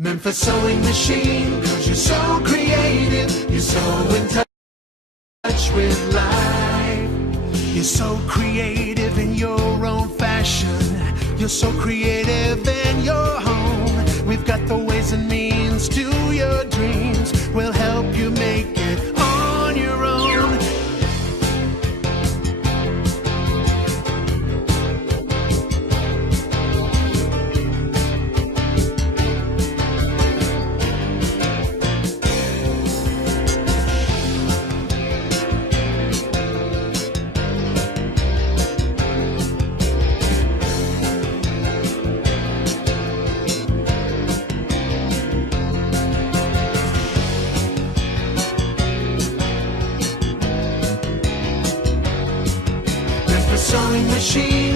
Memphis sewing machine, 'cause you're so creative, you're so in touch with life. You're so creative in your own fashion, you're so creative in your home. We've got the ways and means to your dreams, we'll help you make it on your own. Sewing machine.